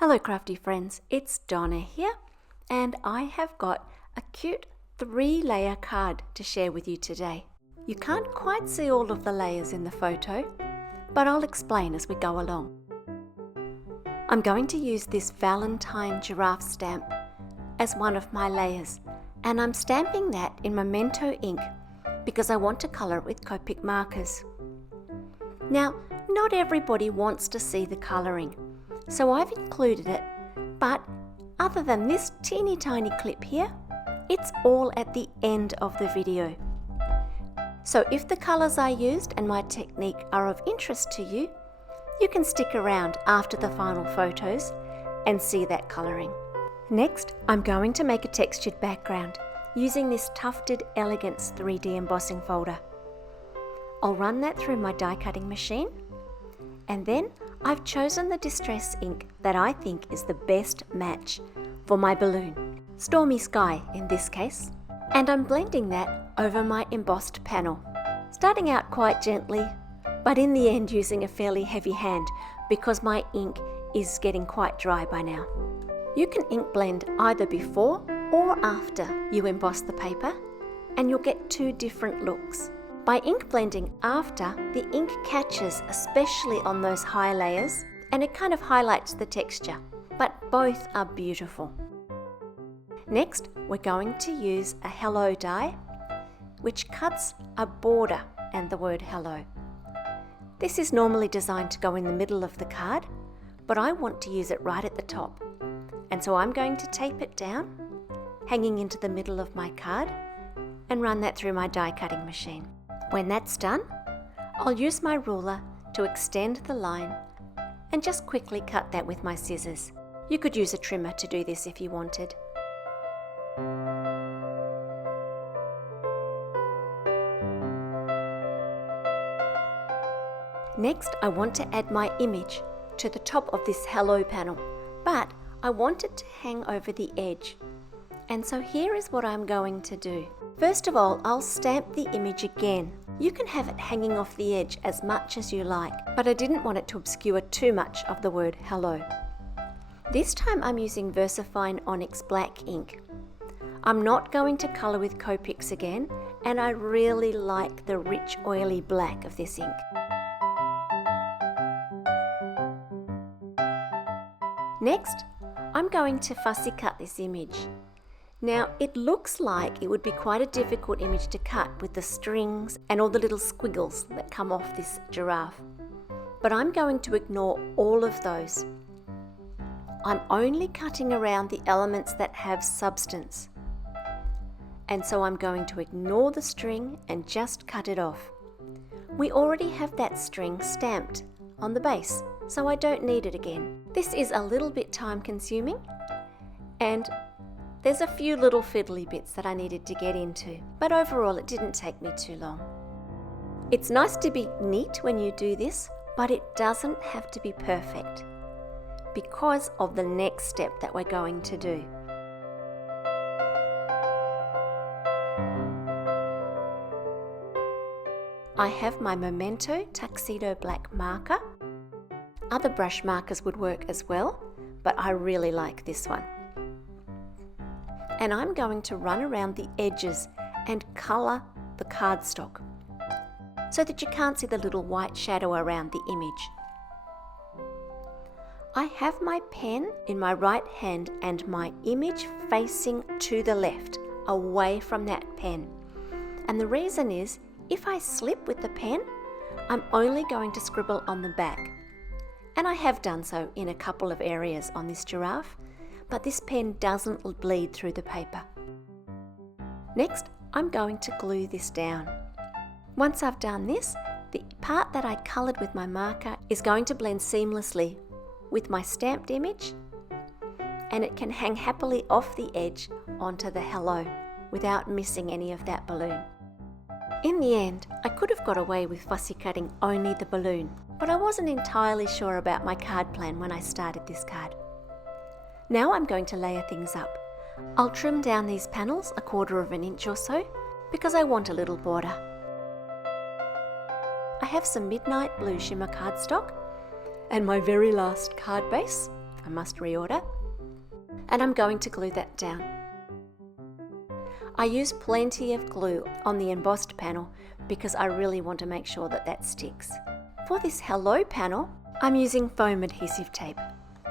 Hello crafty friends, it's Donna here, and I have got a cute 3-layer card to share with you today. You can't quite see all of the layers in the photo, but I'll explain as we go along. I'm going to use this Valentine giraffe stamp as one of my layers, and I'm stamping that in Memento ink because I want to colour it with copic markers. Now, not everybody wants to see the colouring, so I've included it, but other than this teeny tiny clip here, it's all at the end of the video. So if the colours I used and my technique are of interest to you, you can stick around after the final photos and see that colouring. Next, I'm going to make a textured background using this Tufted Elegance 3D embossing folder. I'll run that through my die cutting machine, and then I've chosen the distress ink that I think is the best match for my balloon, Stormy Sky in this case, and I'm blending that over my embossed panel, starting out quite gently, but in the end using a fairly heavy hand because my ink is getting quite dry by now. You can ink blend either before or after you emboss the paper, and you'll get two different looks. By ink blending after, the ink catches especially on those high layers and it kind of highlights the texture, but both are beautiful. Next, we're going to use a hello die, which cuts a border and the word hello. This is normally designed to go in the middle of the card, but I want to use it right at the top. And so I'm going to tape it down, hanging into the middle of my card, and run that through my die cutting machine. When that's done, I'll use my ruler to extend the line and just quickly cut that with my scissors. You could use a trimmer to do this if you wanted. Next, I want to add my image to the top of this hello panel, but I want it to hang over the edge. And so here is what I'm going to do. First of all, I'll stamp the image again. You can have it hanging off the edge as much as you like, but I didn't want it to obscure too much of the word hello. This time I'm using VersaFine Onyx Black ink. I'm not going to colour with Copics again, and I really like the rich oily black of this ink. Next, I'm going to fussy cut this image. Now, it looks like it would be quite a difficult image to cut with the strings and all the little squiggles that come off this giraffe, but I'm going to ignore all of those. I'm only cutting around the elements that have substance, and so I'm going to ignore the string and just cut it off. We already have that string stamped on the base, so I don't need it again. This is a little bit time consuming, and there's a few little fiddly bits that I needed to get into, but overall it didn't take me too long. It's nice to be neat when you do this, but it doesn't have to be perfect because of the next step that we're going to do. I have my Memento Tuxedo Black marker. Other brush markers would work as well, but I really like this one. And I'm going to run around the edges and colour the cardstock so that you can't see the little white shadow around the image. I have my pen in my right hand and my image facing to the left, away from that pen. And the reason is, if I slip with the pen, I'm only going to scribble on the back. And I have done so in a couple of areas on this giraffe, but this pen doesn't bleed through the paper. Next, I'm going to glue this down. Once I've done this, the part that I coloured with my marker is going to blend seamlessly with my stamped image, and it can hang happily off the edge onto the hello without missing any of that balloon. In the end, I could have got away with fussy cutting only the balloon, but I wasn't entirely sure about my card plan when I started this card. Now I'm going to layer things up. I'll trim down these panels 1/4 inch or so because I want a little border. I have some midnight blue shimmer cardstock and my very last card base, I must reorder. And I'm going to glue that down. I use plenty of glue on the embossed panel because I really want to make sure that that sticks. For this hello panel, I'm using foam adhesive tape,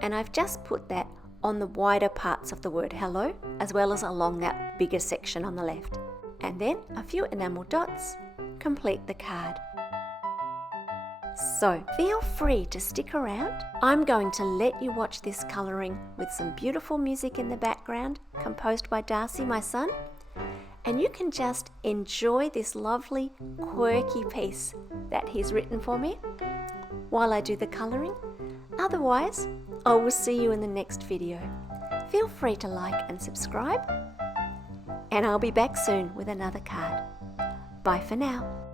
and I've just put that on the wider parts of the word hello, as well as along that bigger section on the left. And then a few enamel dots complete the card. So feel free to stick around. I'm going to let you watch this colouring with some beautiful music in the background, composed by Darcy, my son. And you can just enjoy this lovely, quirky piece that he's written for me while I do the colouring. Otherwise, I will see you in the next video. Feel free to like and subscribe, and I'll be back soon with another card. Bye for now.